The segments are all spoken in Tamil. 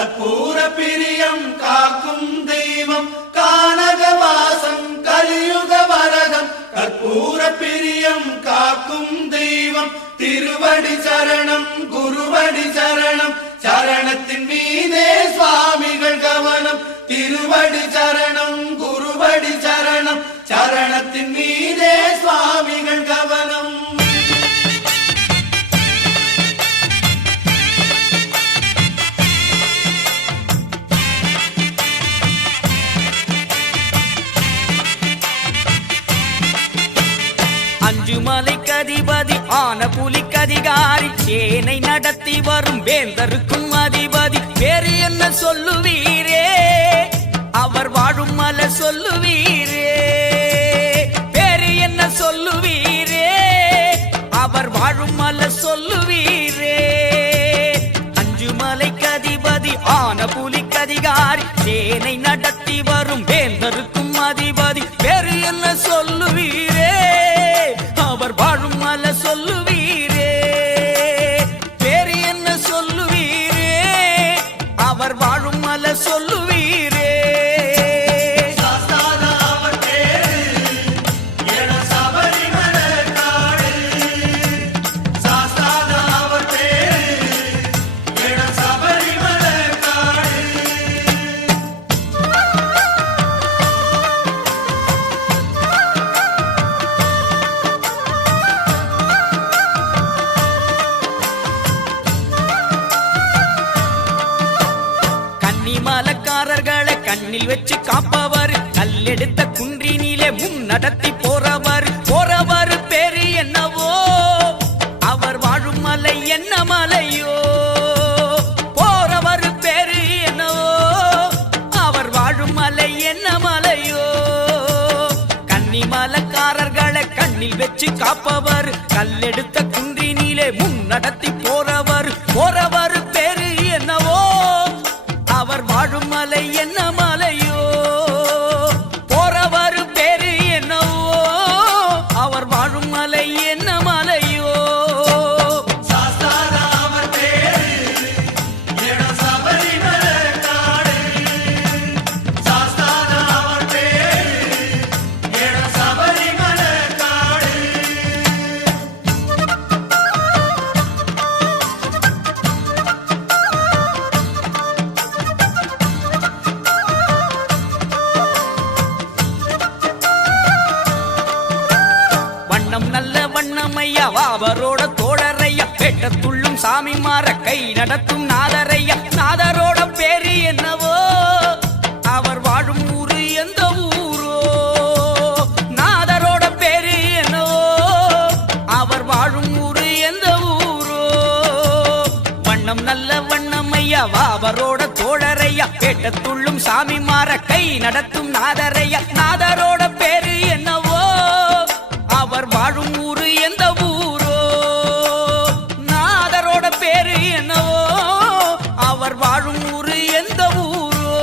கற்பூர பிரியம் காக்கும் தெய்வம் கானகவாசம் கலியுக வரதம் கற்பூர பிரியம் காக்கும் தெய்வம் திருவடி சரணம் குருவடி சரணம் சரணத்தின் மீதே சுவாமிகள் கவனம் திருவடி சரணம் குருவடி சரணம் சரணத்தின் மீதே சுவாமிகள் கவனம் அஞ்சுமலைக்கு அதிபதி ஆன புலிக்கு அதிகாரி சேனை நடத்தி வரும் வேந்தருக்கும் அதிபதி வேறு என்ன சொல்லுவீரே அவர் வாழும் மலை சொல்லுவீரே வேறு என்ன சொல்லுவீரே அவர் வாழும் மலை சொல்லுவீரே அஞ்சுமலைக்கு அதிபதி ஆன புலிக்கு அதிகாரி சேனை நடத்தி வரும் வேந்தருக்கும் அதிபதி வேறு என்ன சொல்லுவீரே அவர் வாழும் மலை சொல்லுவீரே வேறு என்ன சொல்லுவீரே அவர் வாழும் மலை சொல்லுவீரே மலக்காரர்களை கண்ணில் வச்சு காப்பவர் கல்லெடுத்த குன்றினிலே முன்னடத்தி போறவர் பேரு என்னவோ அவர் வாழும் மலை என்ன மலையோ போறவர் பேரு என்னவோ அவர் வாழும் மலை என்ன மலையோ கன்னி மலக்காரர்களை கண்ணில் வச்சு காப்பவர் கல்லெடுத்த குன்றினிலே முன்னடத்தி போறவர் பேரு என்னவோ அவர் வாழும் மலை என்ன மலையோ போறவர் பேரு என்னவோ அவர் வாழும் மலை என்ன மலையோ நல்ல வண்ணமையா அவரோட தோழரையா பெட்டத்துள்ளும் சாமி மாற கை நடத்தும் நாதரையா நாதரோட பேரு என்னவோ அவர் வாழும் ஊரு எந்த ஊரோ நாதரோட பேரு என்னவோ அவர் வாழும் ஊரு எந்த ஊரோ வண்ணம் நல்ல வண்ணமையா அவரோட தோழரையா பெட்டத்துள்ளும் சாமி மாற கை நடத்தும் நாதரையா நாதரோட பேரு என்னவோ அவர் வாழும் ஊரு எந்த ஊரோ நாதரோட பேரு என்னவோ அவர் வாழும் ஊரு எந்த ஊரோ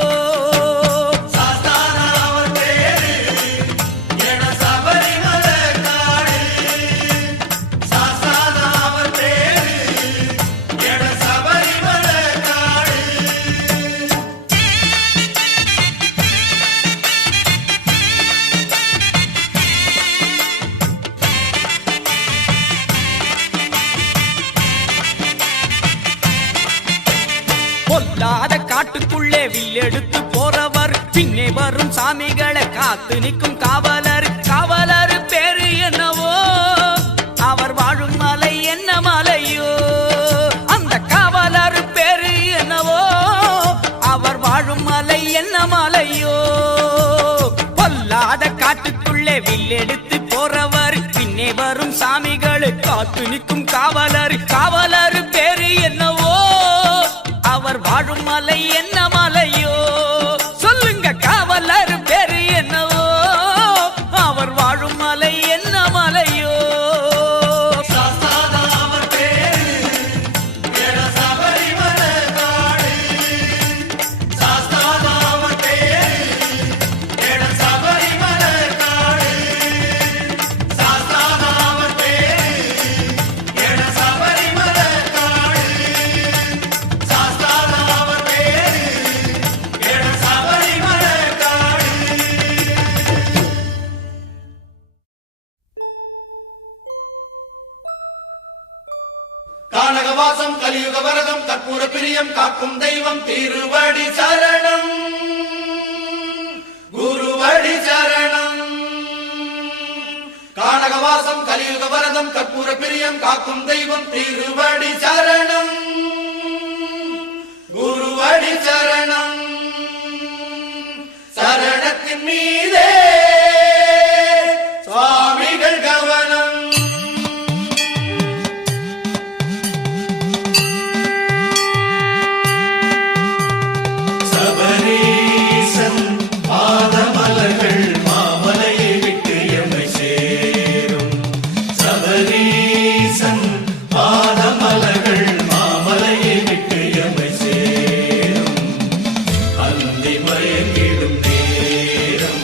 பொல்லாத காட்டுக்குள்ளே வில்லெடுத்து போறவர் பின்னே வரும் சாமிகளை காத்து நிற்கும் காவலர் பேரு என்னவோ அவர் வாழும் மலை என்ன மலையோ அந்த காவலர் பேரு என்னவோ அவர் வாழும் மலை என்ன மலையோ பொல்லாத காட்டுக்குள்ளே வில்லெடுத்து போறவர் பின்னே வரும் சாமிகளை காத்து நிற்கும் காவலர் பேரு என்னவோ அவர் வாழும் மலை என்ன மலையோ சொல்லுங்க காவலர் பேரு என்னவோ அவர் வாழும் மலை என்ன மலையோ சபரிமலை கானகவாசம் கலியுக வரதம் கற்பூர பிரியம் காக்கும் தெய்வம் திருவடி சரணம் குருவடி சரணம் கானகவாசம் கலியுக வரதம் கற்பூர பிரியம் காக்கும் தெய்வம் திருவடி சரணம் குருவடி சரணம் சரணத்தின் மீதே சுவாமிகள் கவனம் சபரீசன் பாதமலர்கள் மாமலையை விட்டு எம்மை சேரும் சபரீசன் பாதமலர்கள் மாமலையை விட்டு எம்மை சேரும் அந்தி மயங்கிடும் நேரம்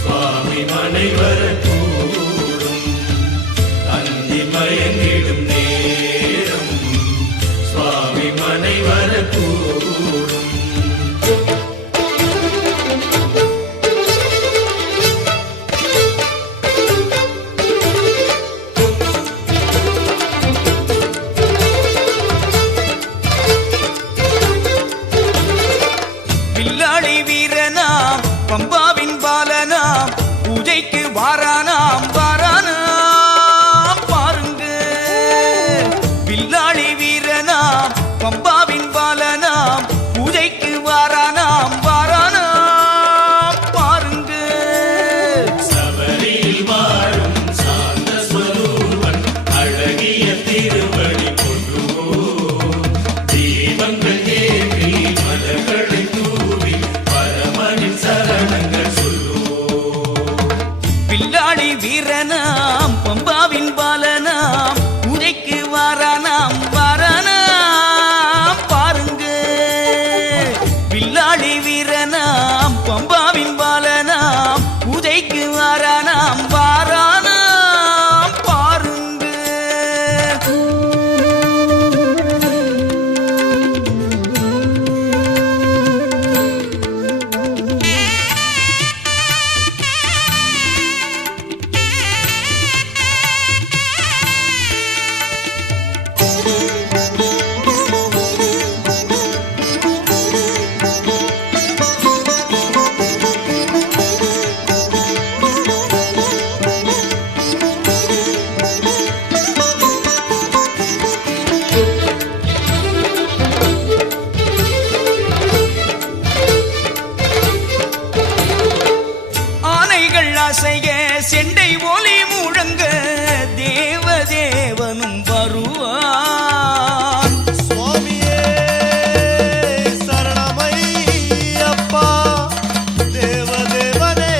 சுவாமி மனை வரக்கூடும் அந்தி மயங்கிடும் நேரம் சுவாமி மனை வரக்கூடும் வில்லாளி வீரனாம் பம்பாவின் பாலனாம் பூஜைக்கு வாரானாம் வாரானாம் பாருங்க வில்லாளி வீரனாம் பம்பாவின் பாலனாம் பூஜைக்கு வாரானாம் வாரானாம் பாருங்க சபரியில் வாழும் சாந்த ஸ்வரூபன் அழகிய திருவடி கொண்டுவோம் தீபங்கள் ஏற்றி மலர்களை தூவி பரமனின் சரணங்கள் சொல்லுவோம் வில்லாளி வீரனாம் பம்பாவின் பாலனாம் பூஜைக்கு வாரானாம் வாரானாம் பாருங்க வில்லாளி வீரனாம் பம்பாவின் பாலனாம் பூஜைக்கு வாரானாம் வாரானாம் பாருங்க ஆனைகள் அசைய செண்டை ஒலி முழங்க தேவதேவனும் வருவான் சுவாமியே சரணமையப்பா தேவதேவனே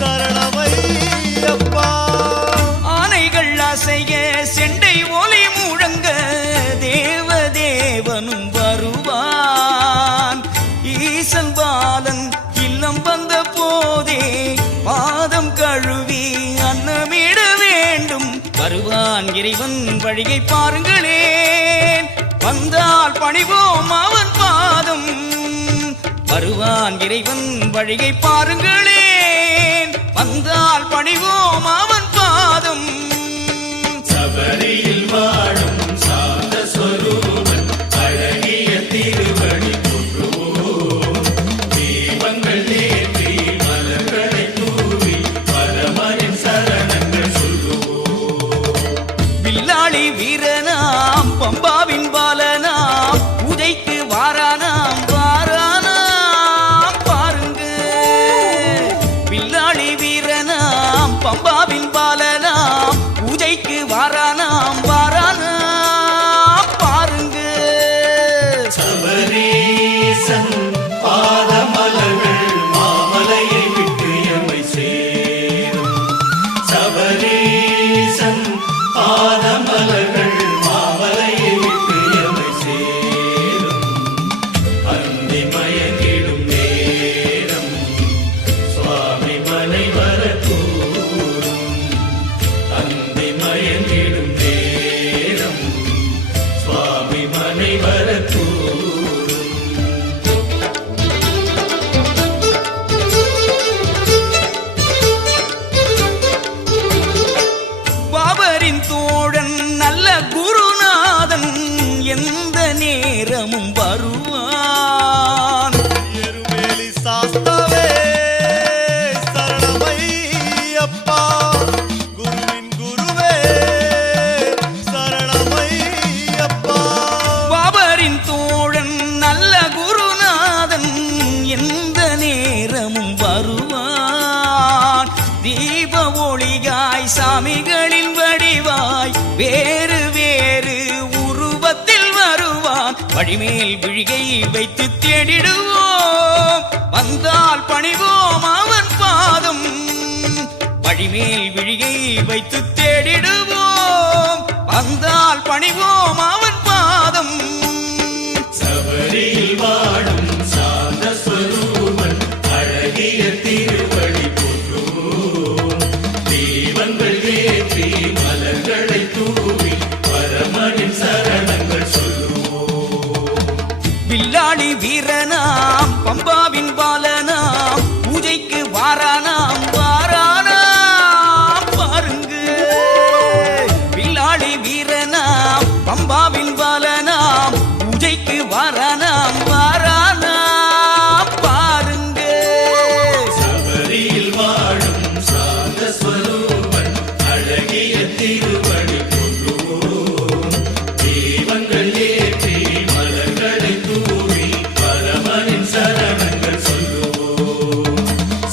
சரணமையப்பா ஆனைகள் அசைய செண்டை ஒலி முழங்க தேவதேவனும் வருவான் ஈசன் பாலன் இல்லம் வந்த போதே பாதம் கழுவி அன்னமிட வேண்டும் வருவான் இறைவன் வழியை பாருங்களேன் வந்தால் பணிவோம் அவன் பாதம் வருவான் இறைவன் வழியை பாருங்களேன் வந்தால் பணிவோம் அவன் பாதம் சபரியில் வாழும் சாந்த ஸ்வரூபன் அழகிய திருவடி கொண்டுவோம் தீபங்கள் ஏற்றி மலர்களை தூவி பரமனின் சரணங்கள் சொல்லுவோம் வில்லாளி வீரனாம் பம்பாவின் பாலனாம் பூஜைக்கு வாரானாம் வாரானாம் பாருங்க வில்லாளி வீரனாம் பம்பாவின் பாலனாம் பூஜைக்கு வாரானாம் வாரானாம் பாருங்க சபரீசன் பாதமலர்கள் மாமலையை விட்டு எம்மை சேரும் சபரீசன் பாதமலர்கள் மாமலையை விட்டு எம்மை சேரும் அந்தி மயங்கிடும் நேரம் சுவாமி மனை வரக்கூடும் அந்தி மயங்கிடும் நேரம் சுவாமி மனை வரக்கூடும் அப்பா குருவின் குருவே சரணமையப்பா பாபரின் தோழன் நல்ல குருநாதன் எந்த நேரமும் வருவான் தீப ஒளியாய் சாமிகளின் வடிவாய் வேறு வேறு உருவத்தில் வருவான் வழிமேல் விழிகை வைத்து தேடிடுவோம் வந்தால் பணிவோம் அவன் பாதம் வழிமேல் விழிகை வைத்து தேடிடுவோம் வந்தால் பணிவோம் அவன் பாதம் சபரியில் வாடும் சாந்த ஸ்வரூபன் அழகிய திருவடி போற்றுவோம் தீபங்கள் ஏற்றி மலர்களை தூவி பரமனின் சரணங்கள் சொல்லுவோம் வில்லாளி வீரனாம் பம்பாவின் பாலனாம் பூஜைக்கு வாரானாம் பாருங்க வில்லாளி வீரனாம் பம்பாவின் பாலனாம் பூஜைக்கு வாரானாம் பாருங்க சபரியில் வாடும் சாந்த ஸ்வரூபன் அழகிய திருவடி போற்றுவோம் தீபங்கள் ஏற்றி மலர்களை தூவி பரமனின் சரணங்கள் சொல்லுவோம்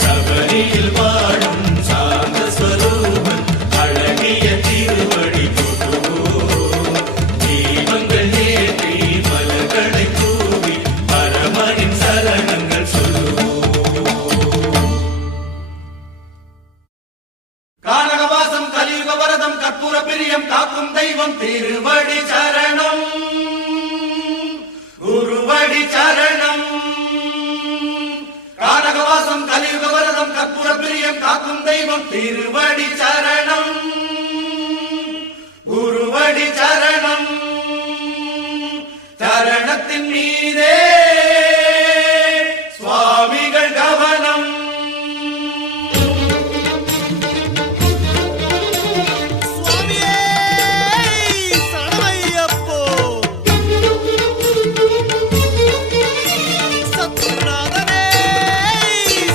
சபரியில் வாடும் சாந்த ஸ்வரூபன் அழகிய திருவடி போற்றுவோம் தீபங்கள் ஏற்றி மலர்களை தூவி பரமனின் சரணங்கள் சொல்லுவோம் கானகவாசம் கலியுக வரதம் கற்பூர பிரியம் காக்கும் தெய்வம் திருவடி சரணம் குருவடி சரணம் கானகவாசம் கலியுக வரதம் கற்பூர பிரியம் காக்கும் தெய்வம் திருவடி சரணம் குருவடி சரணம் சரணத்தின் மீதே சுவாமிகள் கவனம் சுவாமியே சரணமையப்போ சத்குருநாதனே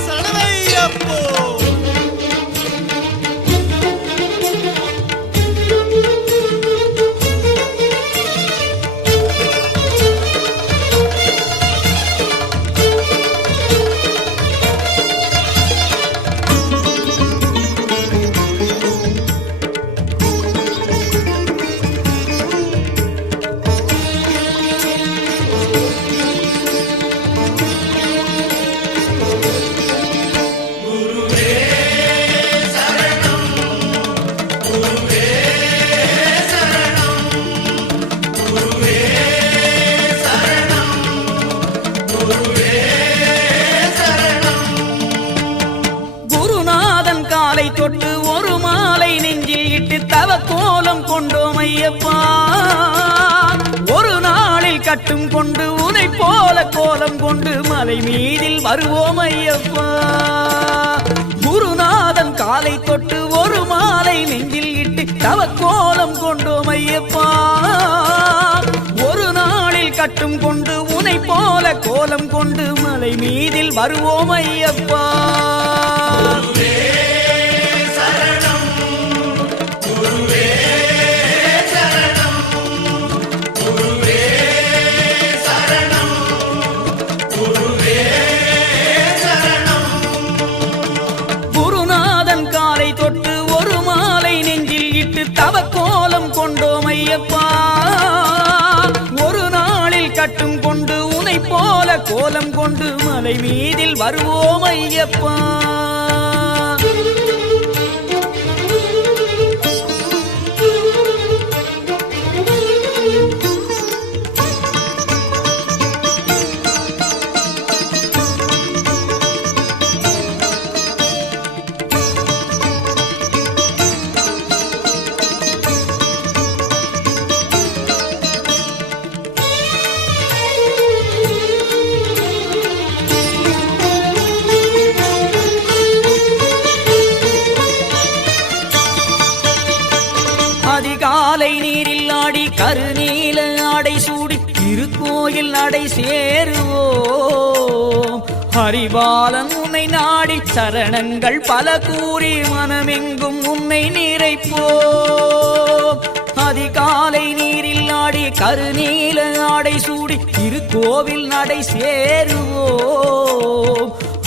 சரணமையப்போ குருநாதன் காலை தொட்டு ஒரு மாலை நெஞ்சில் இட்டு தவ கோலம் கொண்டோம் ஐயப்பா ஒரு நாளில் கட்டும் கொண்டு உனை போல கோலம் கொண்டு மலை மீதில் வருவோம் ஐயப்பா குருநாதன் காலை தொட்டு ஒரு மாலை நெஞ்சில் இட்டு தவ கோலம் கொண்டோம் ஐயப்பா ஒரு நாளில் கட்டும் கொண்டு உனை போல கோலம் கொண்டு மலை மீதில் வருவோம் ஐயப்பா குருநாதன் காலை தொட்டு ஒரு மாலை நெஞ்சில் இட்டு தவ கோலம் கொண்டோம் ஐயப்பா ஒரு நாளில் கட்டும் கொண்டு உனை போல கோலம் கொண்டு மலை மீதில் வருவோம் ஐயப்பா அதிகாலை நீரில் ஆடி கருநீல ஆடை சூடி திருக்கோயில் நடை சேருவோம் ஹரிபாலன் உன்னை உன்னை நாடி சரணங்கள் பல கூறி மனமெங்கும் உன்னை நிறைப்போம். அதிகாலை நீரில் ஆடி கருநீல ஆடை சூடி திருக்கோவில் நடை சேருவோம்.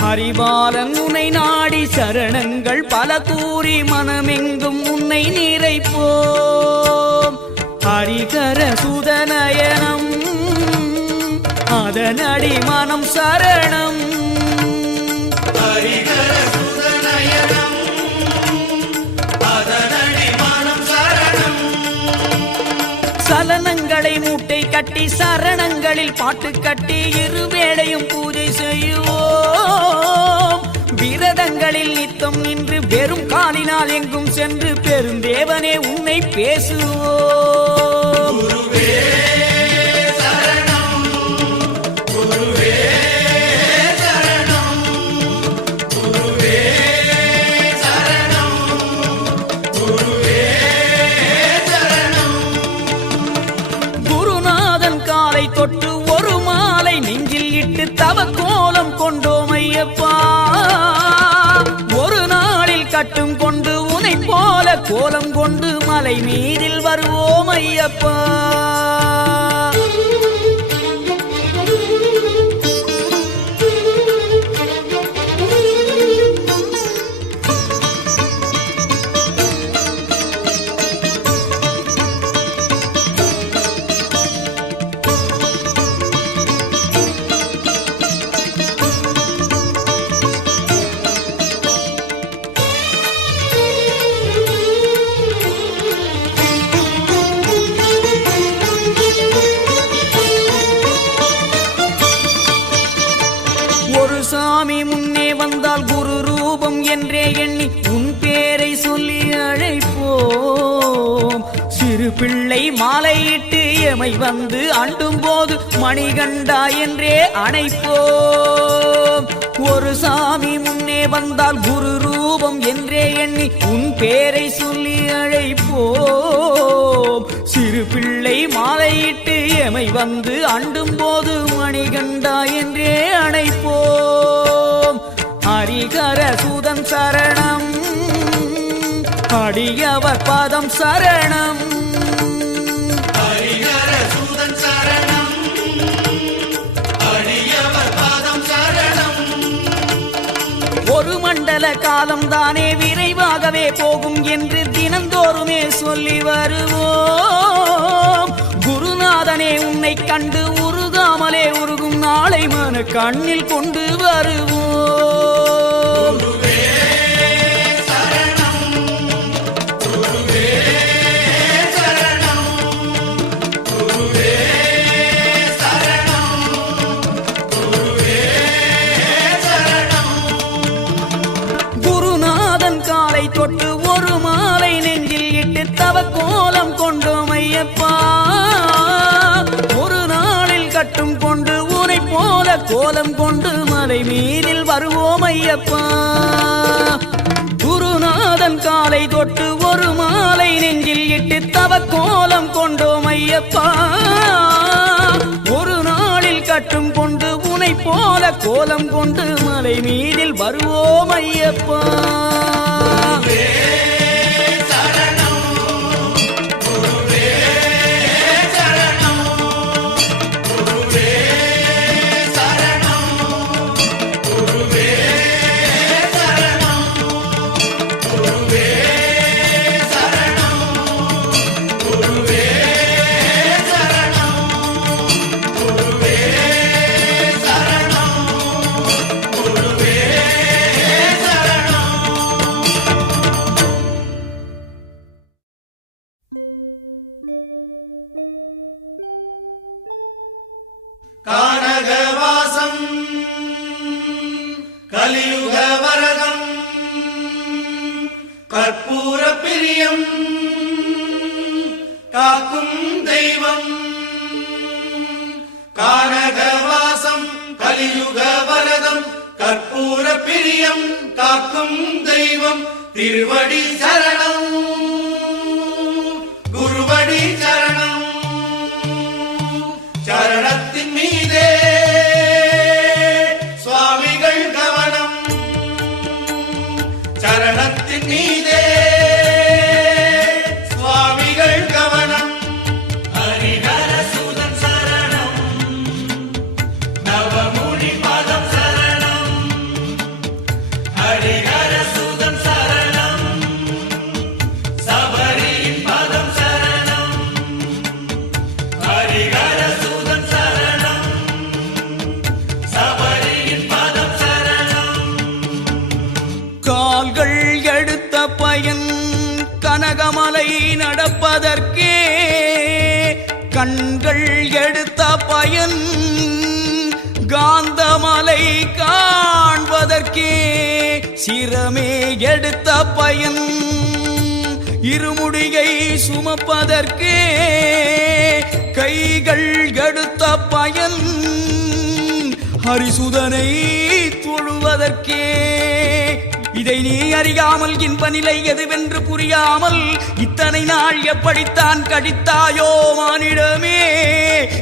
ஹரிபாலன் உன்னை நாடி சரணங்கள் பல கூறி மனமெங்கும் உன்னை நிறைப்போம். ஹரிகர சுதநயனம் அதனடி மனம் சரணம். ஹரிகர சுதநயனம் அதனடி மனம் சரணம். சலனங்களை மூட்டை கட்டி சரணங்களில் பாட்டு கட்டி இருவேளையும் பூஜை செய்வோம். விரதங்களில் நித்தம் நின்று வெறும் காலினால் எங்கும் சென்று பெருந்தேவனே உன்னை பேசுவோம். குருவே சரணம் குருவே சரணம் குருவே சரணம் குருவே சரணம். குருநாதன் காலை தொட்டு ஒரு மாலை நெஞ்சில் இட்டு தவக்கோலம் கொண்டோம் ஐயப்பா. ஒரு நாளில் கட்டும் கொண்டு உனை போல கோலம் கொண்டு மலை மீதில் வருவோம் ஐயப்பா. சாமி முன்னே வந்தால் குரு ரூபம் என்றே எண்ணி உன் பேரை சொல்லி அழைப்போம். சிறு பிள்ளை மாலையிட்டு எமை வந்து அண்டும் போது மணிகண்டா என்றே அணைப்போம். ஒரு சாமி முன்னே வந்தால் குரு ரூபம் என்றே எண்ணி உன் பேரை சொல்லி அழைப்போம். சிறு பிள்ளை மாலையிட்டு எமை வந்து அண்டும் போது மணிகண்டா என்றே அணைப்போம். ஹரிகர சுதன் சரணம் அடியவர் பாதம் சரணம். ஹரிகர சுதன் சரணம் அடியவர் பாதம் சரணம். ஒரு மண்டல காலம் தானே விரைவாகவே போகும் என்று தினந்தோறுமே சொல்லி வருவோம். குருநாதனே உன்னை கண்டு உருகாமலே உருகும் நாளை மன கண்ணில் கொண்டு வருவோம். குருவே சரணம் குருவே சரணம் குருவே சரணம் குருவே சரணம். குருநாதன் காலை தொட்டு ஒரு மாலை நெஞ்சில் இட்டு தவக்கோலம் கொண்டோம் ஐயப்பா. ஒரு நாளில் கட்டும் கொண்டு உனை போல கோலம் கொண்டு மலை மீதில் வருவோம் ஐயப்பா. குருநாதன் காலை தொட்டு ஒரு மாலை நெஞ்சில் இட்டு தவக்கோலம் கொண்டோம் ஐயப்பா. ஒரு நாளில் கட்டும் கொண்டு உனை போல கோலம் கொண்டு மலை மீதில் வருவோம் ஐயப்பா. கானகவாசம் கலியுக வரதம் கற்பூர பிரியம் காக்கும் தெய்வம். கானகவாசம் கலியுக வரதம் கற்பூர பிரியம் காக்கும் தெய்வம். திருவடி சரணம் குருவடி சரணம். சரணத்தின் மீதே சுவாமிகள் கவனம். நீதே சுவாமிகள் கவனம் ஹரிஹர சூதன் சரணம் நவமுனி பாதம் சரணம் ஹரிஹர சூதன் சரணம் சபரியின் பாதம் சரணம் ஹரிஹர சூதன் சரணம் சபரியின் பாதம் சரணம் கால்கள் எடுத்த பயன் கனகமலை நடப்பதற்கே கண்கள் எடுத்த பயன் காந்தமலை காண்பதற்கே சிரமே எடுத்த பயன் இருமுடியை சுமப்பதற்கே கைகள் எடுத்த பயன் ஹரிசுதனை தொழுவதற்கே இதை நீ அறியாமல் இன்ப நிலை எதுவென்று புரியாமல் இத்தனை நாள் எப்படித்தான் கடித்தாயோ மானிடமே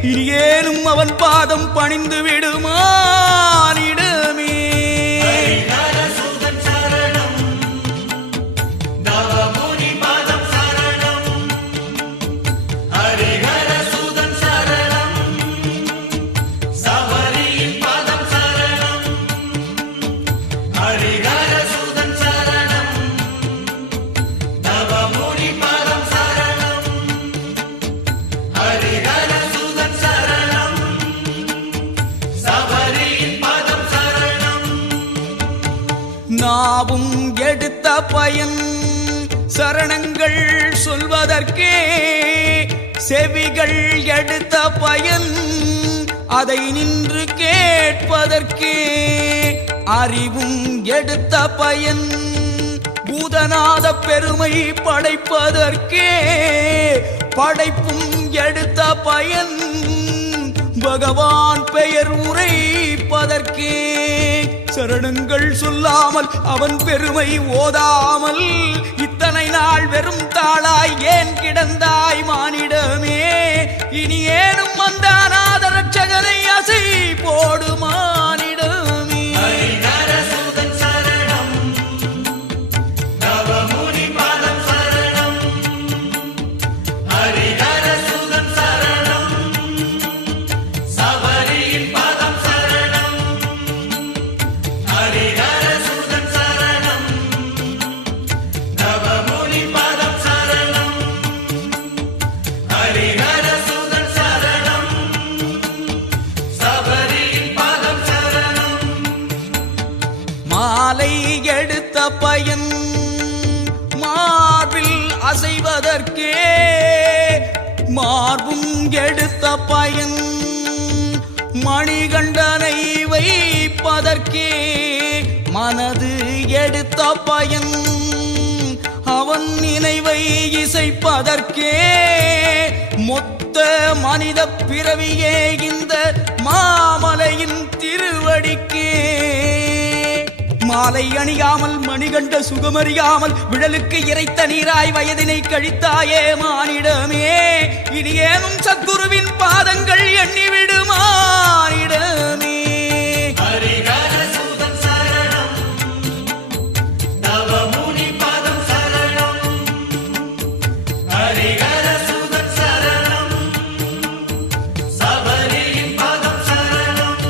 இனி ஏனும் அவன் பாதம் பணிந்து விடுமானிடமே ஹரிஹர சூதன் சரணம் நவமுனி பாதம் சரணம் ஹரிஹர சூதன் சரணம் சபரியின் பாதம் சரணம் ஹரிஹர சூதன் சரணம் நவமுனி பாதம் சரணம் ஹரிஹர சூதன் சரணம் சபரியின் பாதம் சரணம் நாவும் எடுத்த பயன் சரணங்கள் சொல்வதற்கே செவிகள் எடுத்த பயன் அதை நின்று கேட்பதற்கே அறிவும் எடுத்த பயன் பூதநாத பெருமை படைப்பதற்கே படைப்பும் எடுத்த பயன் பகவான் பெயர் உரைப்பதற்கே சரணங்கள் சொல்லாமல் அவன் பெருமை ஓதாமல் இத்தனை நாள் வெறும் தாளாய் ஏன் கிடந்தாய் மானிடமே இனி ஏனும் அந்த அநாத ரட்சகனை அசை போடு மானிடமே ஹரிஹர சூதன் சரணம் நவமுனி பாதம் சரணம் ஹரிஹர சூதன் சரணம் சபரியின் பாதம் சரணம் ஹரிஹர சூதன் சரணம் நவமுனி பாதம் சரணம் ஹரிஹர சூதன் சரணம் சபரியின் பாதம் சரணம் மாலை எடுத்த பயன் மார்பில் அசைவதற்கே மார்பும் எடுத்த பயன் மணிகண்டனை வைப்பதற்கே மனது எடுத்த பயன் அவன் நினைவை இசைப்பதற்கே மொத்த மனித பிறவியே இந்த மாமலையின் திருவடிக்கே மாலை அணியாமல் மணிகண்ட சுகமறியாமல் விழலுக்கு இறைத்த நீராய் வயதினை கழித்தாயே மானிடமே இனி ஏனும் சத்குருவின் பாதங்கள் எண்ணிவிடு மானிடமே ஹரிஹர சூதன் சரணம் நவமுனி பாதம் சரணம் ஹரிஹர சூதன் சரணம் சபரியின் பாதம் சரணம்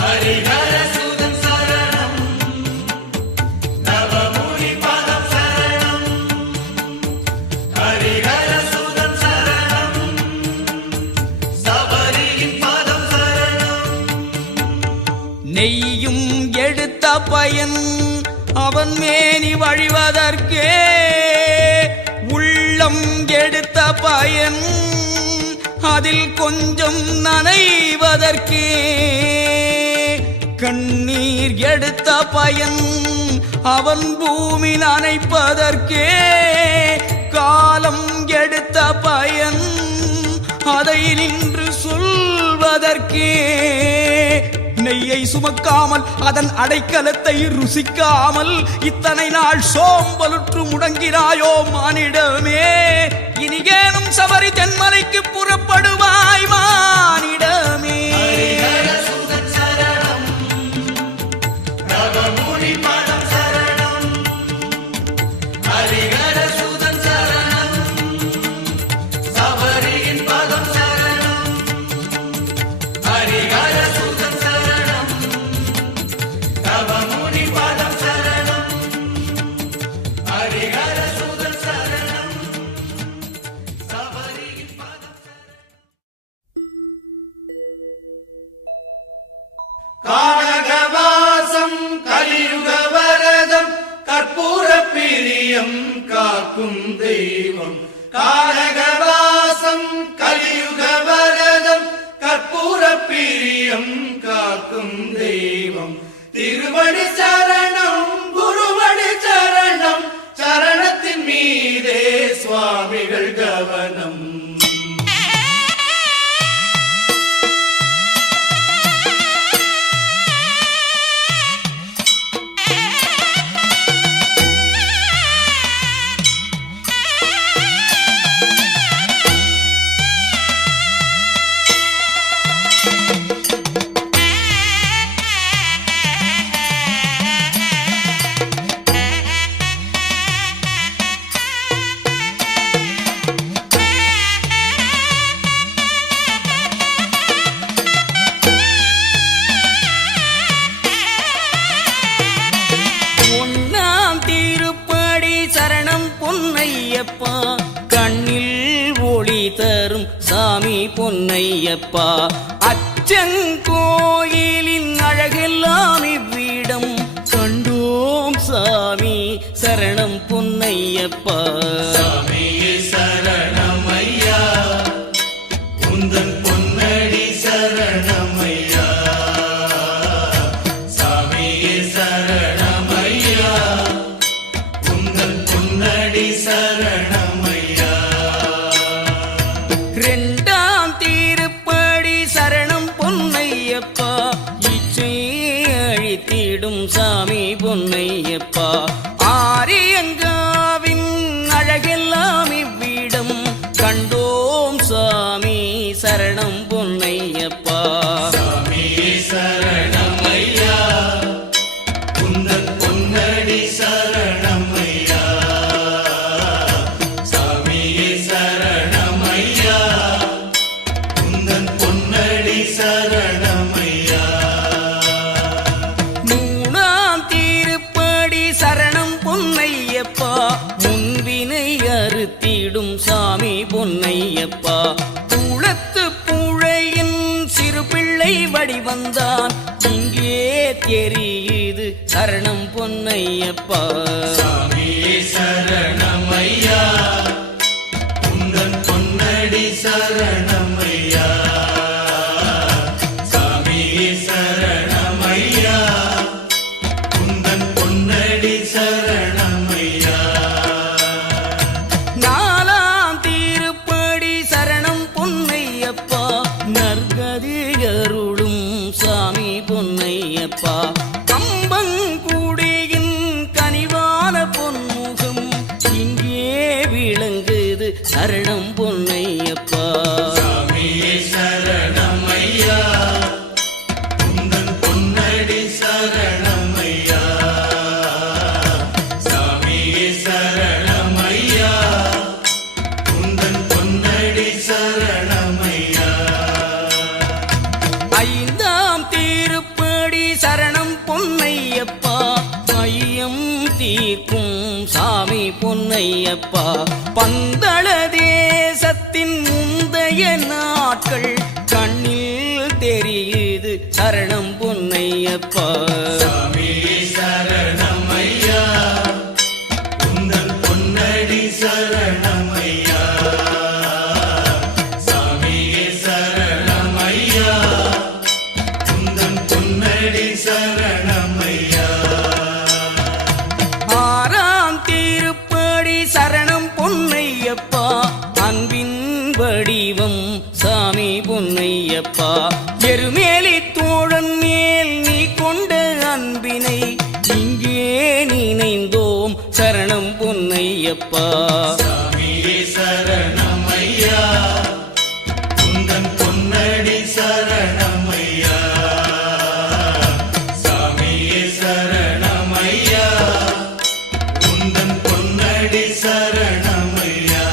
ஹரிஹர சூதன் சரணம் நவமுனி பாதம் சரணம் ஹரிஹர சூதன் சரணம் சபரியின் பாதம் சரணம் நெய்யும் எடுத்த பயன் அவன் மேனி வழிவதற்கே உள்ளம் எடுத்த பயன் அதில் கொஞ்சம் நனைவதற்கே கண்ணீர் எடுத்த பயன் அவன் பூமி நனைப்பதற்கே காலம் எடுத்த பயன் அதை நின்று சொல்வதற்கே நெய்யை சுமக்காமல் அதன் அடைக்கலத்தை ருசிக்காமல் இத்தனை நாள் சோம்பலுற்று முடங்கினாயோ மானிடமே இனிகேனும் சபரி தென்மலைக்கு புறப்படுவாய் மானிடமே ஹரிஹர சூதன் சரணம் நவமுனி பாதம் சரணம் ஹரிஹர சுதன் சரணம் சபரியின் பாதம் கானகவாசம் கலியுக வரதம் கற்பூர பிரியம் காக்கும் தெய்வம் கானகவாசம் கலியுக வரதம் கற்பூர பிரியம் காக்கும் தெய்வம் திருவடி சரணம் குருவடி சரணம் சரணத்தின் மீதே சுவாமிகள் கவனம் பொன்னையப்பா கண்ணில் ஒளி தரும் சாமி பொன்னையப்பா அச்சங்கோயிலின் அழகெல்லாம் இவ்விடம் கண்டோம் சாமி சரணம் பொன்னையப்பா சாமியே சரணம் ஐயா உந்தன் பொன்னடி சரணம் ஐயா சாமியே சரணம் ஐயா உந்தன் பொன்னடி சரணம் ஐயா இரண்டாம் திருப்படி சரணம் பொன்னையப்பா இச்சை அழித்திடும் சாமி பொன்னையப்பா ஆரியங்காவின் அழகெல்லாம் இவ்விடம் கண்டோம் சாமி சரணம் பொன்னையப்பா சாமியே சரணம் ஐயா உந்தன் பொன்னடி சரணம் ஐயா சாமியே சரணம் ஐயா உந்தன் பொன்னடி சரணம் ஐயா மூணாம் திருப்படி சரணம் பொன்னையப்பா முன்வினை அறுத்திடும் சாமி பொன்னையப்பா குளத்து புழையின் சிறு பிள்ளை வடிவந்தான் இங்கே தெரியுது சரணம் பொன்னையப்பா சாமியே சரணம் ஐயா உந்தன் பொன்னடி சரணம் ஐயா சாமியே சரணம் ஐயா உந்தன் பொன்னடி சரணம் ஐயா நாலாம் திருப்படி சரணம் பொன்னையப்பா நற்கதி அருளும் சாமி பொன்னையப்பா கம்பங்குடியின் கனிவான பொன்முகம் இங்கே விளங்குது சரணம் பொன்னையப்பா சாமியே சரணம் ஐயா உந்தன் பொன்னடி சரணம் ஐயா சாமியே சரணம் ஐயா உந்தன் பொன்னடி சரணம் ஐயா ஐந்தாம் திருப்படி சரணம் பொன்னையப்பா ஐயம் தீர்க்கும் சாமி பொன்னையப்பா பந்தள தேசத்தின் முந்தைய நாட்கள் கண்ணில் தெரியுது சரணம் பொன்னையப்பா சாமியே சரணம் ஐயா உந்தன் பொன்னடி சரணம் ஐயா சாமியே சரணம் ஐயா உந்தன் பொன்னடி சரணம் ஐயா ஆறாம் திருப்படி சரணம் பொன்னையப்பா அன்பின் வடிவம் சாமி பொன்னையப்பா எருமேலி தோழன் மேல் நீ கொண்ட அன்பினை இங்கே நினைந்தோம் சரணம் பொன்னையப்பா சாமியே சரணம் ஐயா உந்தன் பொன்னடி சரணம் ஐயா சாமியே சரணம் ஐயா உந்தன் பொன்னடி சரணம் ஐயா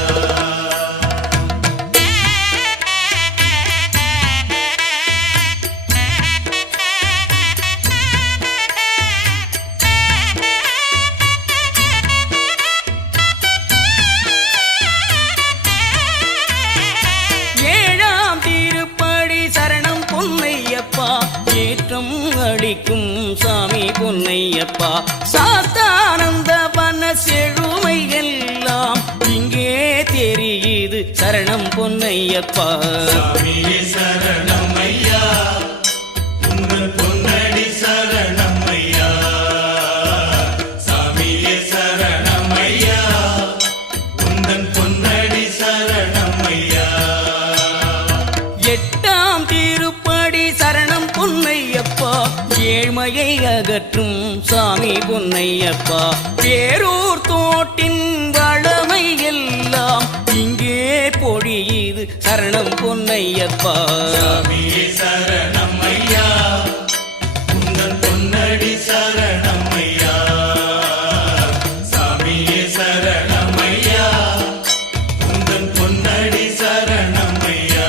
அளிக்கும் சாமி பொன்னையப்பா சாத்தானந்த வன செழுமை எல்லாம் இங்கே தெரியுது சரணம் பொன்னையப்பா சாமியே சரணம் ஐயா உங்கள் பொன்னடி சரணம் ஐயா சாமியே சரணம் ஐயா உங்கள் பொன்னடி சரணம் ஐயா எட்டாம் திருப்படி சரணம் பொன்னையப்பா ஏழ்மையை அகற்றும் சாமி பொன்னையப்பா பேரூர் தோட்டின் வளமை எல்லாம் இங்கே பொழியுது சரணம் பொன்னையப்பா சாமியே சரணம் ஐயா உங்கள் பொன்னடி சரணம் ஐயா சாமியே சரணம் ஐயா உங்கள் பொன்னடி சரணம் ஐயா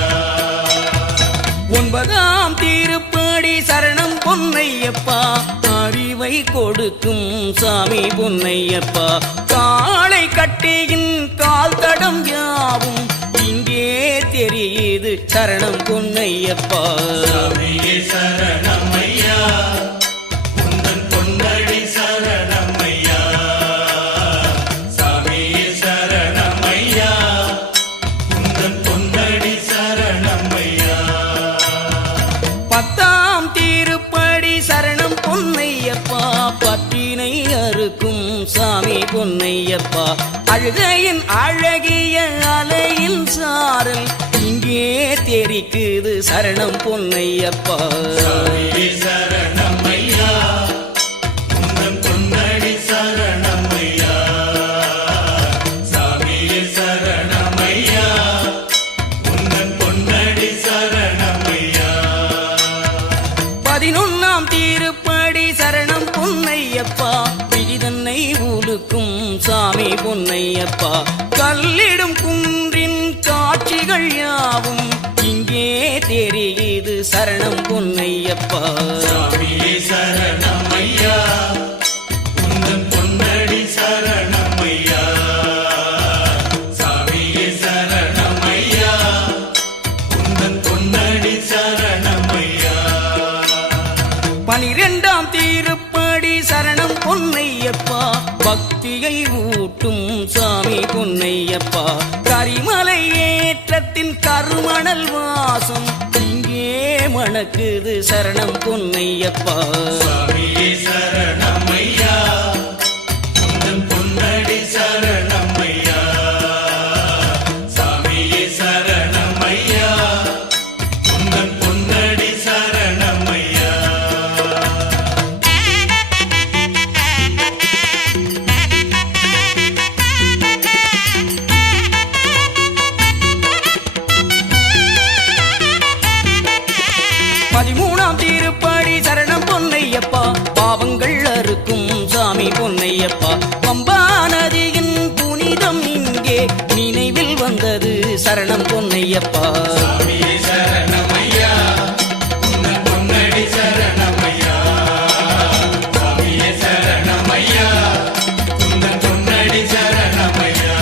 ஒன்பதாம் திருப்படி சரணம் பொன்னையப்பா அறிவை கொடுக்கும் சாமி பொன்னையப்பா காளை கட்டியின் கால் தடம் யாவும் இங்கே தெரியுது சரணம் பொன்னையப்பா சாமியே சரணம் ஐயா உங்கள் பொன்னடி சரணம் ஐயா சாமியே சரணம் ஐயா உங்கள் பொன்னடி சரணம் ஐயா பத்தாம் திருப்படி சரணம் பொன்னையப்பா பட்டினை அறுக்கும் சாமி பொன்னையப்பா அழுகையின் அழகிய அலையின் சாரல் இங்கே தெரிக்குது சரணம் பொன்னையப்பா சாமியே சரணம் ஐயா உங்கள் பொன்னடி சரணம் ஐயா சாமியே சரணம் ஐயா உங்கள் பொன்னடி சரணம் ஐயா 11ஆம் திருப்படி சரணம் பொன்னையப்பா விதிதன்னை உலுக்கும் சாமி பொன்னையப்பா கல்லிடும் குன்றின் காட்சிகள் யாவும் இங்கே தெரியுது சரணம் பொன்னையப்பா சாமியே சரணம் ஐயா உங்கள் பொன்னடி சரணம் ஐயா சாமியே சரணம் ஐயா உங்கள் பொன்னடி சரணம் ஐயா 12ஆம் திருப்படி சரணம் பொன்னையப்பா பக்தியை ஊட்டும் சாமி பொன்னையப்பா கரிமலை ஏற்றத்தின் கருமணல் வாசம் இங்கே மணக்குது சரணம் பொன்னையப்பா சாமியே சரணம் ஐயா உங்கள் பொன்னடி சரணம் ஐயா சாமியே சரணம் ஐயா உங்கள் பொன்னடி சரணம் ஐயா 13ஆம் திருப்படி சரணம் பொன்னையப்பா பாவங்கள் அறுக்கும் சாமி பொன்னையப்பா பம்பா நதியின் புனிதம் இங்கே நினைவில் வந்தது சரணம் பொன்னையப்பா சாமியே சரணம் ஐயா உங்கள் பொன்னடி சரணம் ஐயா சாமியே சரணம் ஐயா உங்கள் பொன்னடி சரணம் ஐயா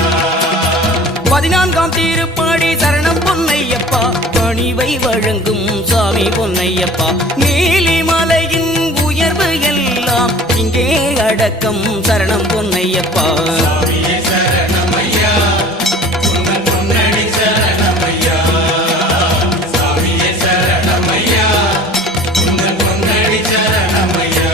14ஆம் திருப்படி சரணம் பொன்னையப்பா பணிவை வழங்கும் சாமி பொன்னையப்பா நீலிமலையின் உயர்வு எல்லாம் இங்கே அடக்கம் சரணம் பொன்னையப்பா சாமியே சரணம் ஐயா உங்கள் பொன்னடி சரணம் ஐயா சாமியே சரணம் ஐயா உங்கள் பொன்னடி சரணம் ஐயா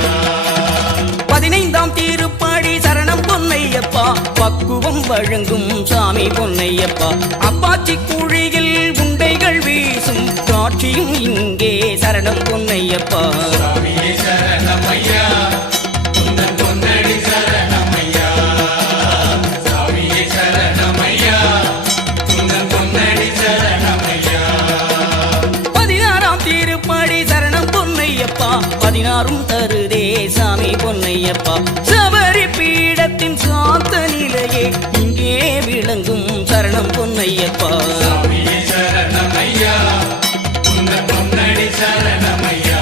15ஆம் திருப்படி சரணம் பொன்னையப்பா பக்குவம் வழங்கும் சாமி பொன்னையப்பா அப்பாச்சி குழியில் உண்டைகள் வீசும் காட்சியும் இங்கே சரணம் பொன்னையப்பா சாமியே சரணம் ஐயா உங்கள் பொன்னடி சரணம் ஐயா சாமியே சரணம் ஐயா உங்கள் பொன்னடி சரணம் ஐயா 16ஆம் திருப்படி சரணம் பொன்னையப்பா 16ம் தருதே சாமி பொன்னையப்பா சபரி பீடத்தின் சாந்த நிலையே இங்கே விளங்கும் சரணம் பொன்னையப்பா சாமியே சரணம் ஐயா உங்கள் பொன்னடி சரணம் ஐயா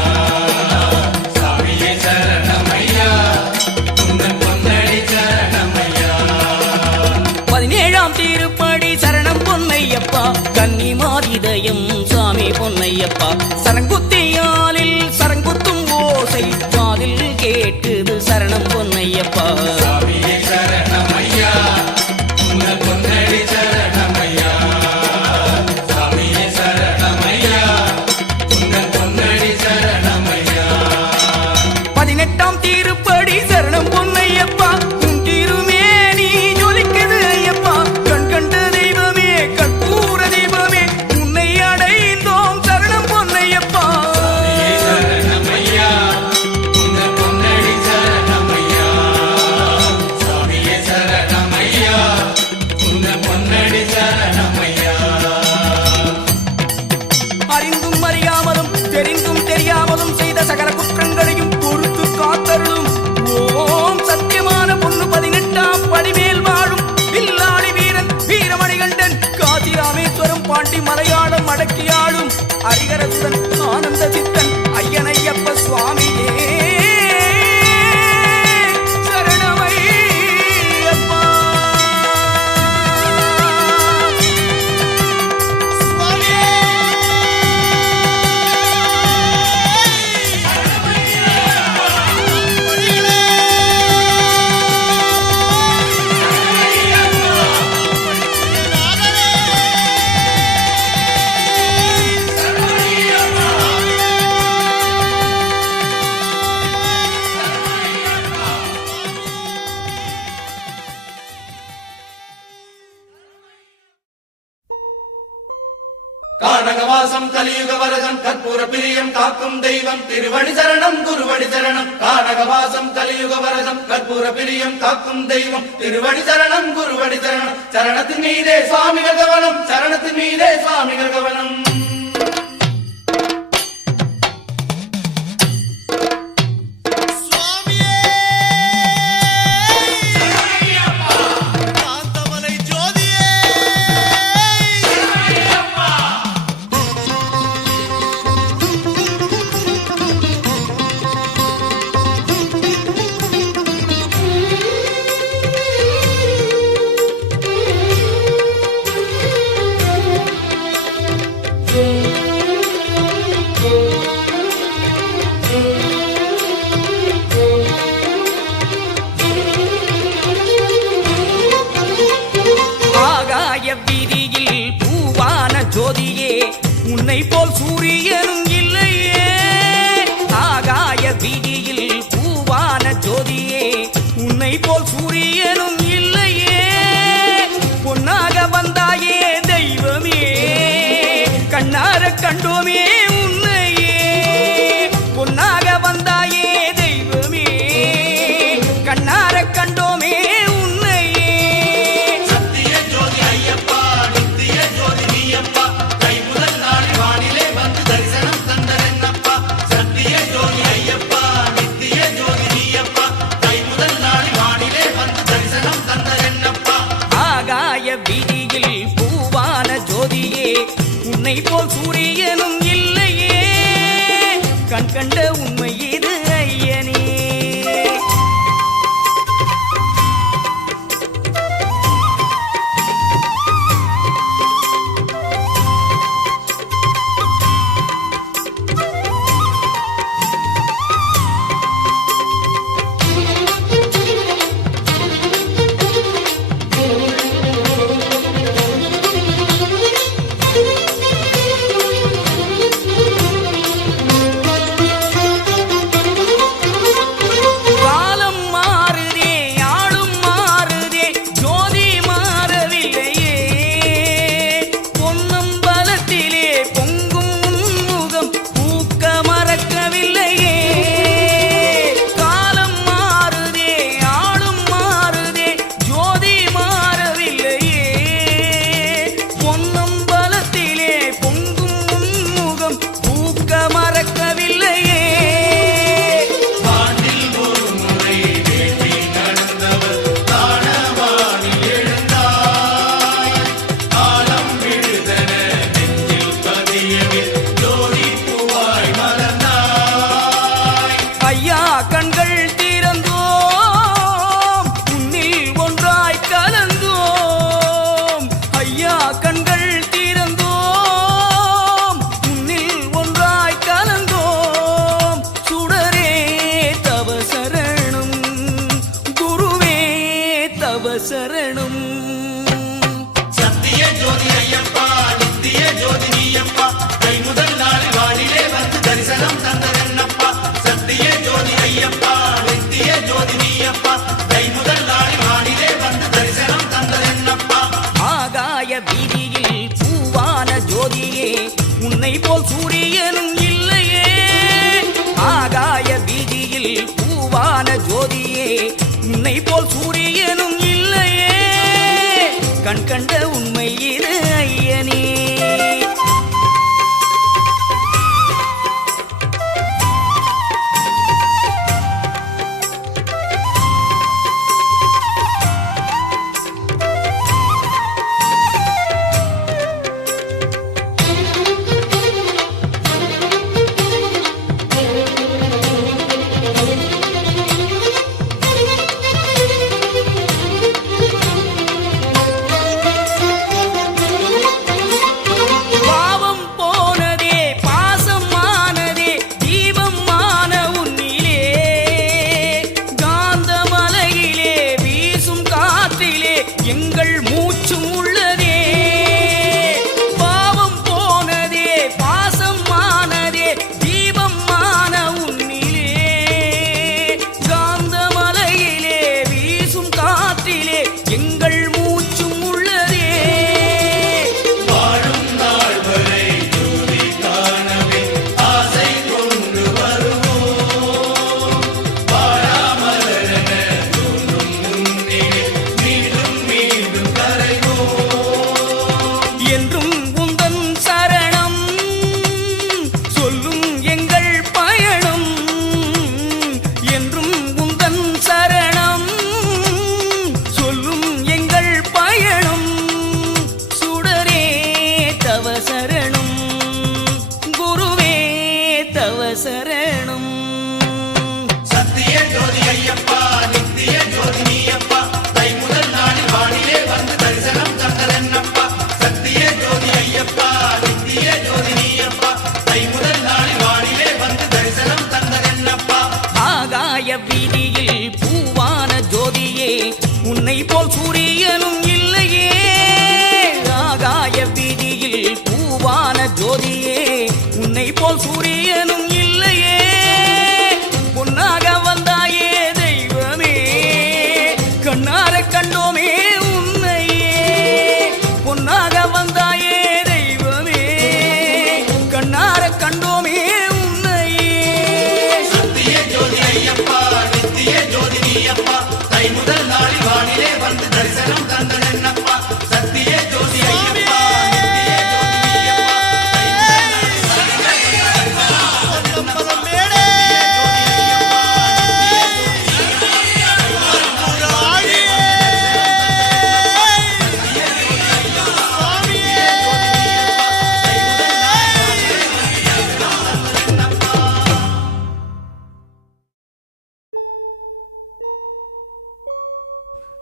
சாமியே சரணம் ஐயா உங்கள் பொன்னடி சரணம் ஐயா 17ஆம் திருப்படி சரணம் பொன்னையப்பா கன்னிமாரிதயம் சாமி பொன்னையப்பா சரங்குத்தியாலில் சரங்குத்தும் ஓசை கானகவாசம் கலியுக வரதம் கற்பூர பிரியம் காக்கும் தெய்வம் திருவடி சரணம் குருவடி சரணம் கானகவாசம் கலியுக வரதம் கற்பூர பிரியம் காக்கும் தெய்வம் திருவடி சரணம் குருவடி சரணம் சரணத்தின் மீதே சுவாமிகள் கவனம் சரணத்தின் மீதே சுவாமிகள் கவனம் சுவாமியே காந்தமலை ஜோதியே ஆகாய வீதியில் பூவான ஜோதியே உன்னை போல் சூரியனும் இல்லையே ஆகாய வீதியில் பூவான ஜோதியே உன்னை போல் சூரியனும் இல்லையே பொன்னாக வந்தாயே தெய்வமே கண்ணார கண்டோமே உன்னையே பொன்னாக வந்தாயே தெய்வமே கண்ணார கண்டோமே உன்னையே சத்திய ஜோதி ஐயப்பா நித்திய ஜோதி நீயப்பா கை முதல் நாள் வானிலே வந்து தரிசனம் தந்தரென்னப்பா சத்திய ஜோதி ஐயப்பா நித்திய ஜோதி நீயப்பா கை முதல் நாள் வானிலே வந்து தரிசனம் தந்தரென்னப்பா ஆகாய வீதியில் பூவான ஜோதியே உன்னை போல் சூரியனும் இல்லையே கண் கண்ட உண்மை இது ஐயனே காலம் மாறுதே ஆளும் மாறுதே ஜோதி மாறவில்லையே பொன்னம்பலத்திலே பொங்கும் முகம் பூக்க மறக்கவில்லையே காலம் மாறுதே ஆளும் மாறுதே ஜோதி மாறவில்லையே பொன்னம்பலத்திலே பொங்கும் முகம் பூக்க மறக்கவில்லையே ஆண்டில் ஒரு முறை வேண்டி நடந்தவர் தானவானில் எழுந்தாய் ஆலம் விழுதன நெஞ்சில் பதியவே ஜோதி பூவாய் மலர்ந்தாய் ஐயா கண்கள் திறந்தோம் உன்னில் ஒன்றாய் கலந்தோம் ஐயா கண்கள் திறந்தோம் உன்னில் ஒன்றாய் கலந்தோம் சுடரே தவ சரணம் குருவே தவ சரணம் சத்திய ஜோதி ஐயப்பா நித்திய ஜோதி நீயப்பா கை முதல் நாள் வானிலே வந்து தரிசனம் தந்தரென்னப்பா சத்திய ஜோதி ஐயப்பா நித்திய ஜோதி நீயப்பா கை முதல் நாள் வானிலே வந்து தரிசனம் தந்தரென்னப்பா ஆகாய வீதியில் பூவான ஜோதியே உன்னை போல் சூரியனும் இல்லையே ஆகாய வீதியில் பூவான ஜோதியே உன்னை போல் சூரியனும் இல்லையே கண் கண்ட உண்மை இது ஐயனே வாழும் நாள் வரை சரணப்பா சத்திய ஜோதி ஐயப்பா நித்திய ஜோதி நீயப்பா பொன்னம்பலம் மேடே ஆழியே சுவாமியே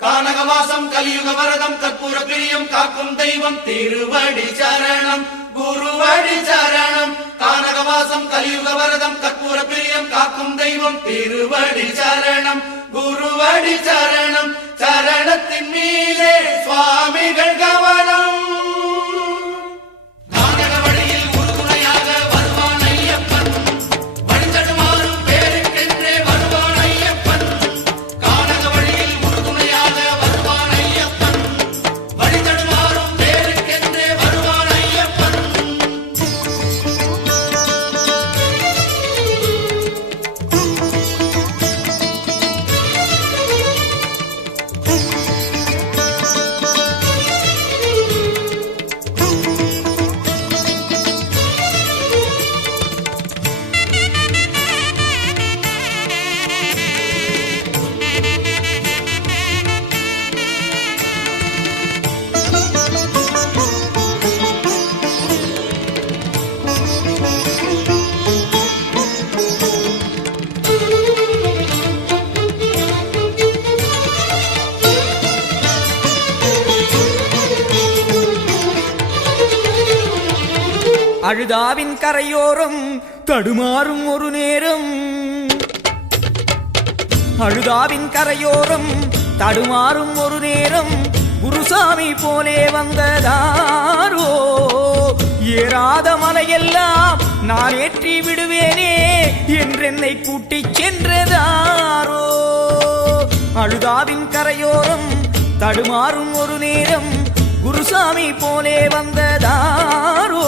கானகவாசம் கலியுக வரதம் கற்பூர பிரியம் காக்கும் தெய்வம் திருவடி சரணம் குருவடி சரணம் கானகவாசம் கலியுக வரதம் கற்பூர பிரியம் காக்கும் தெய்வம் திருவடி சரணம் குருவடி சரணம் சரணத்தின் மீதே சுவாமிகள் கவனம் கானக வழியில் உறுதுணையாக வருவான் ஐயப்பன் வழித்தடுமாறும் பேருக்கென்றே வருவான் ஐயப்பன் கானக வழியில் உறுதுணையாக வருவான் ஐயப்பன் வழித்தடுமாறும் பேருக்கென்றே வருவான் ஐயப்பன் அழுதாவின் கரையோரம் தடுமாறும் ஒரு நேரம் அழுதாவின் கரையோரம் தடுமாறும் ஒரு நேரம் குருசாமி போலே வந்ததாரோ ஏறாத மலையெல்லாம் நான் ஏற்றி விடுவேனே என்றென்னை கூட்டிச் சென்றதாரோ அழுதாவின் கரையோரம் தடுமாறும் ஒரு நேரம் குருசாமி போலே வந்ததாரோ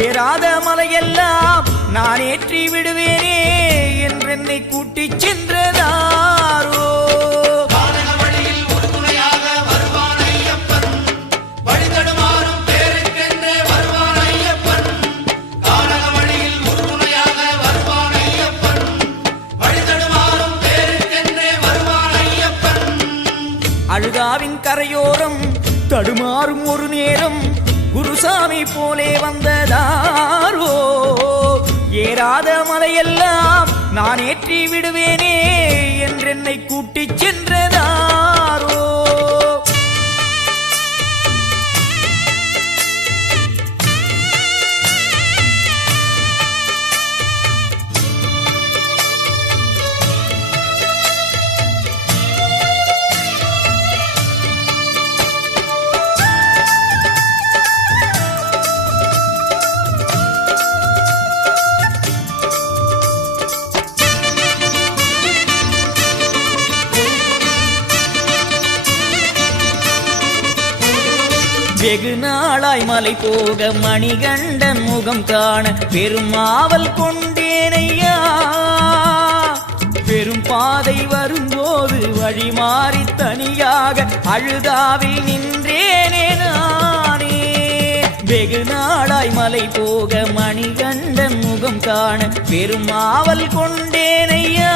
ஏறாத மலையெல்லாம் நான் ஏற்றி விடுவேனே என்றென்னை கூட்டிச் சென்றதாரோ கானக வழியில் உறுதுணையாக வருவான் ஐயப்பன் வழித்தடுமாறும் பேருக்கென்றே வருவான் ஐயப்பன் கானக வழியில் உறுதுணையாக வருவான் ஐயப்பன் வழித்தடுமாறும் பேருக்கென்றே வருவான் ஐயப்பன் அழுதாவின் கரையோரம் தடுமாறும் ஒரு நேரம் குருசாமி போலே வந்ததாரோ ஏறாத மலையெல்லாம் நான் ஏற்றி விடுவேனே என்றென்னை கூட்டிச் சென்றதாரோ வெகு நாளாய் மலை போக மணிகண்டன் முகம் காண பெரும் ஆவல் கொண்டேனையா பெரும் பாதை வரும்போது வழி மாறி தனியாக அழுதாவில் நின்றேனே நானே வெகு நாளாய் மலை போக மணிகண்டன் முகம் காண பெரும் ஆவல் கொண்டேனையா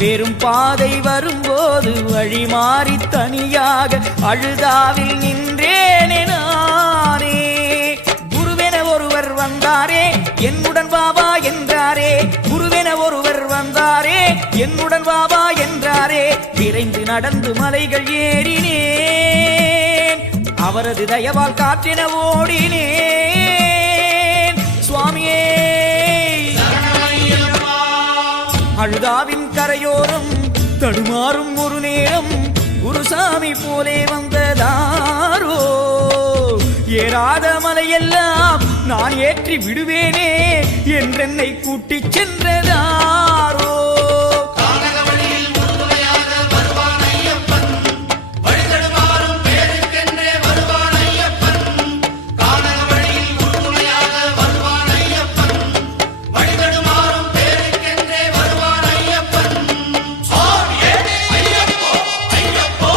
பெரும் பாதை வரும்போது வழி மாறி தனியாக அழுதாவில் நின்றேனே நானே குருவென ஒருவர் வந்தாரே என்னுடன் பாபா என்றாரே குருவென ஒருவர் வந்தாரே என்னுடன் பாபா என்றாரே விரைந்து நடந்து மலைகள் ஏறினேன் அவரது தயவால் காற்றின ஓடினேன் சுவாமியே அழுதாவின் கரையோரம் தடுமாறும் ஒரு நேரம் குருசாமி போலே வந்ததாரோ ஏறாத மலையெல்லாம் நான் ஏற்றி விடுவேனே என்றென்னை கூட்டிச் சென்றதாரோ கானக வழியில் உறுதுணையாக வருவான் ஐயப்பன் வழித்தடுமாறும் பேருக்கென்றே வருவான் ஐயப்பன் கானக வழியில் உறுதுணையாக வருவான் ஐயப்பன் வழித்தடுமாறும் பேருக்கென்றே வருவான் ஐயப்பன் சுவாமியே ஐயப்போ ஐயப்போ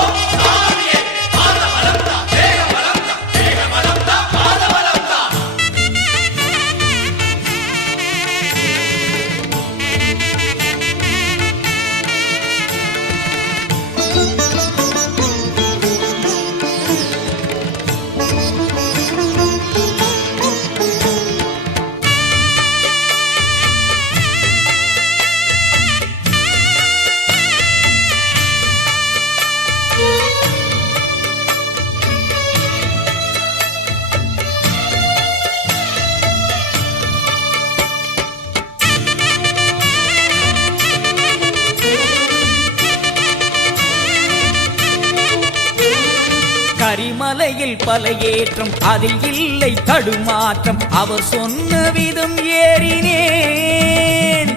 கரிமலையில் பல ஏற்றம் அதில் இல்லை தடுமாற்றம் அவர் சொன்ன விதம் ஏறினேன்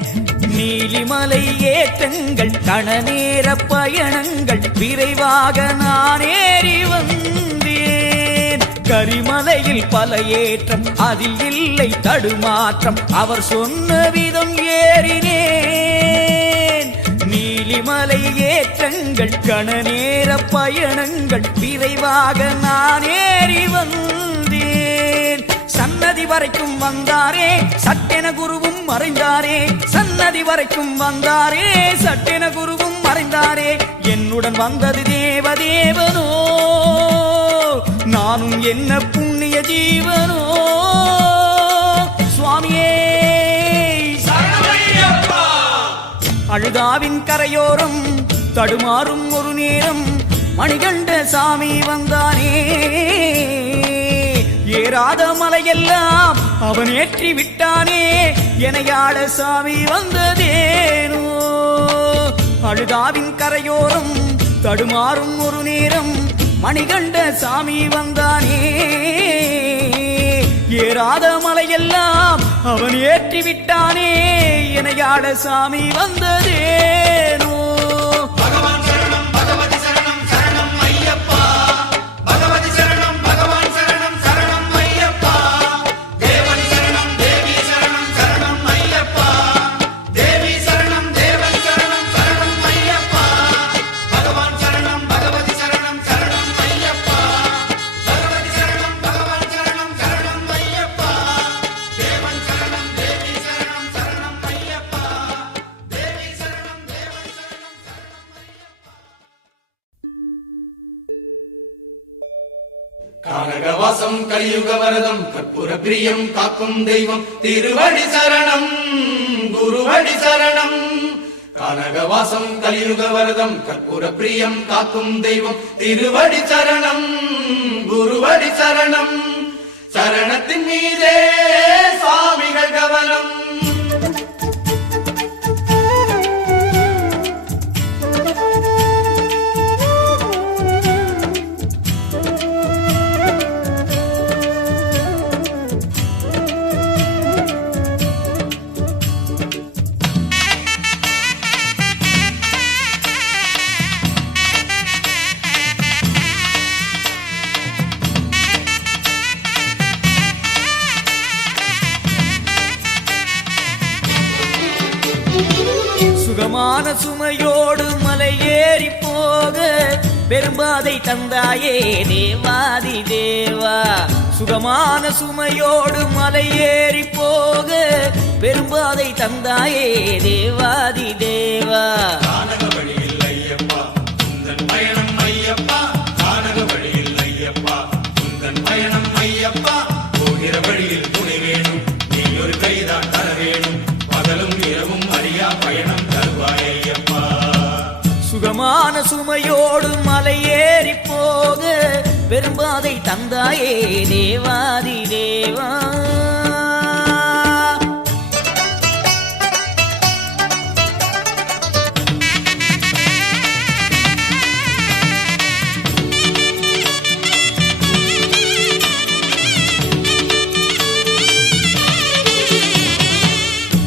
நீலிமலை ஏற்றங்கள் கணநேர பயணங்கள் விரைவாக நான் ஏறி வந்தேன் கரிமலையில் பல ஏற்றம் அதில் இல்லை தடுமாற்றம் அவர் சொன்ன விதம் ஏறினேன் நீலிமலை ஏற்றங்கள் கணநேர பயணங்கள் விரைவாக நான் ஏறி வந்தேன் சன்னதி வரைக்கும் வந்தாரே சட்டென குருவும் மறைந்தாரே சன்னதி வரைக்கும் வந்தாரே சட்டென குருவும் மறைந்தாரே என்னுடன் வந்தது தேவதேவனோ நானும் என்ன புண்ணிய ஜீவனோ சுவாமியே அழுதாவின் கரையோரம் தடுமாறும் ஒரு நேரம் மணிகண்ட சாமி வந்தானே ஏறாத மலையெல்லாம் அவன் ஏற்றி விட்டானே எனையாள சாமி வந்ததேனோ அழுதாவின் கரையோரம் தடுமாறும் ஒரு நேரம் மணிகண்ட சாமி வந்தானே ஏறாத மலையெல்லாம் அவன் ஏற்றி விட்டானே எனையாள சாமி வந்ததேனோ பகவான் சரணம் பகவதி சரணம் சரணம் ஐயப்பா பகவதி சரணம் பகவான் சரணம் சரணம் ஐயப்பா தேவன் சரணம் தேவி சரணம் சரணம் ஐயப்பா தேவி சரணம் தேவன் சரணம் சரணம் ஐயப்பா பகவான் சரணம் பகவதி சரணம் சரணம் ஐயப்பா பகவதி சரணம் பகவான் சரணம் சரணம் ஐயப்பா தேவன் சரணம் தேவி சரணம் சரணம் ஐயப்பா தேவி சரணம் தேவன் சரணம் கானகவாசம் கலியுக வரதம் கற்பூர பிரியம் காக்கும் தெய்வம் திருவடி சரணம் குருவடி சரணம் கானகவாசம் கலியுக வரதம் கற்பூர பிரியம் காக்கும் தெய்வம் திருவடி சரணம் குருவடி சரணம் சரணத்தின் மீதே சுவாமிகள் கவனம் சுகமான சுமையோடு மலை ஏறி போக பெரும்பாதை தந்தாயே தேவாதி தேவா சுகமான சுமையோடு மலை ஏறி போக பெரும்பாதை தந்தாயே தேவாதி தேவா கானக வழியில் ஐயப்பா உந்தன் பயணம் ஐயப்பா கானக வழியில் ஐயப்பா உந்தன் பயணம் ஐயப்பா போகிற வழியில் துணை வேணும் நீ ஒரு கைதான் தர வேணும் பகலும் இரவும் அறியா பயணம் தருவாய் ஐயப்பா சுகமான சுமையோடு மலை ஏறி போக பெரும்பாதை தந்தாயே தேவாதி தேவா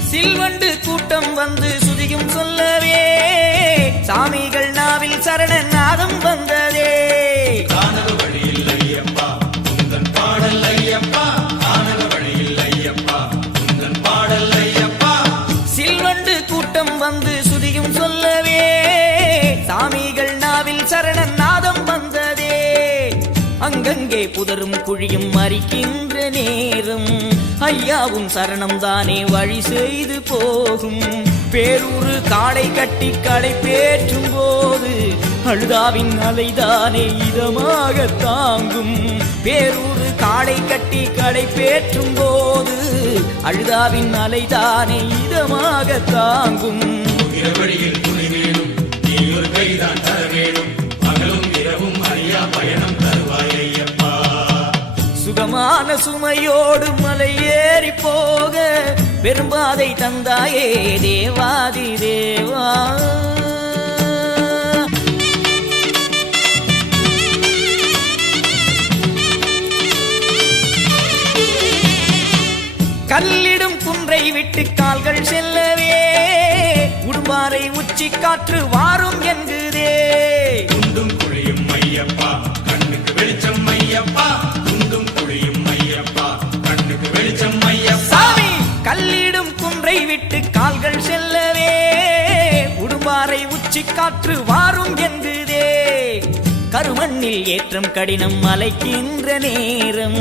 சில்வண்டு கூட்டம் வந்து சுதியும் சொல்லவே சாமிகள் நாவில் சரண நாதம் வந்ததே கானக வழியில் ஐயப்பா உந்தன் பாடல் ஐயப்பா கானக வழியில் ஐயப்பா உந்தன் பாடல் ஐயப்பா சில்வண்டு கூட்டம் வந்து சுதியும் சொல்லவே சாமிகள் நாவில் சரண நாதம் வந்ததே அங்கங்கே புதரும் குழியும் மறிக்கின்ற நேரம் ஐயாவும் சரணம் தானே வழி செய்து போகும் பேரூரு காடை கட்டி களை பேற்றும் போது அழுதாவின் அலைதானே இதமாக தாங்கும் பேரூரு காடை கட்டி களை பேற்றும் போது அழுதாவின் அலைதானே இதமாக தாங்கும் போகிற வழியில் துணை வேணும் நீ ஒரு கைதான் தர வேணும் பகலும் இரவும் அறியா பயணம் தருவாய் ஐயப்பா சுகமான சுமையோடு மலை ஏறி போக பெரும்பாதை தந்தாயே தேவாதி தேவா குன்றை விட்டு கால்கள் செல்லவே உடும்பாறை உச்சி காற்று வாரும் என்குதே குண்டும் குழியும் ஐயப்பா கண்ணுக்கு வெளிச்சம் ஐயப்பா குண்டும் குழியும் ஐயப்பா கண்ணுக்கு வெளிச்சம் ஐயப்பா சாமி கல்லிடும் குன்றை விட்டு கால்கள் செல்லவே உடும்பாறை உச்சி காற்று வாரும் என்குதே கருமண்ணில் ஏற்றம் கடினம் மலைக்கின்ற நேரம்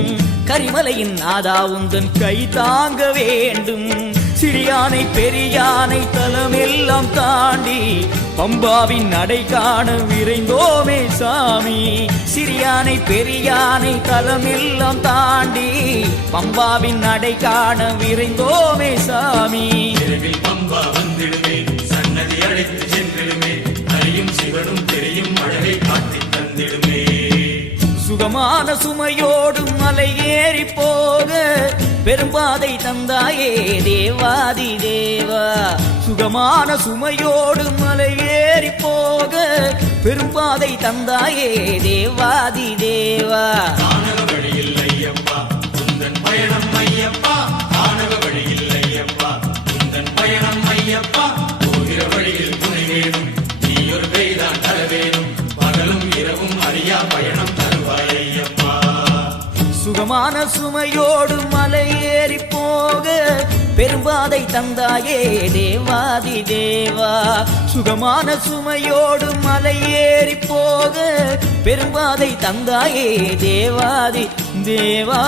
கரிமலையின் நாதா உந்தன் கை தாங்க வேண்டும் சிறியானை பெரியானை தலமெல்லாம் தாண்டி பம்பாவின் நடை காண விரைந்தோமே சாமி சிறியானை பெரியானை தலமெல்லாம் தாண்டி பம்பாவின் நடை காண விரைந்தோமே சாமி விரைவில் பம்பா வந்திடுமே சன்னதி அழைத்து சென்றிடுமே அறியும் சிவனும் தெரியும் அழகை காட்டி தந்திடுமே சுகமான சுமையோடு மலை ஏறி போக பெரும்பாதை தந்தாயே தேவாதி தேவா சுகமான சுமையோடு மலை ஏறி போக பெரும்பாதை தந்தாயே தேவாதி தேவா ஆனக வழியில் ஐயப்பா உந்தன் பயணம் ஐயப்பா ஆனக வழியில் ஐயப்பா உந்தன் பயணம் ஐயப்பா போகிற வழியில் துணை வேணும் நீ ஒரு பெய்தான் தர வேணும் பகலும் இரவும் அறியா பயணம் தருவாய் ஐயப்பா சுகமான சுமையோடு மலை ஏறி போக பெரும்பாதை தந்தாயே தேவாதி தேவா சுகமான சுமையோடு மலை ஏறி போக பெரும்பாதை தந்தாயே தேவாதி தேவா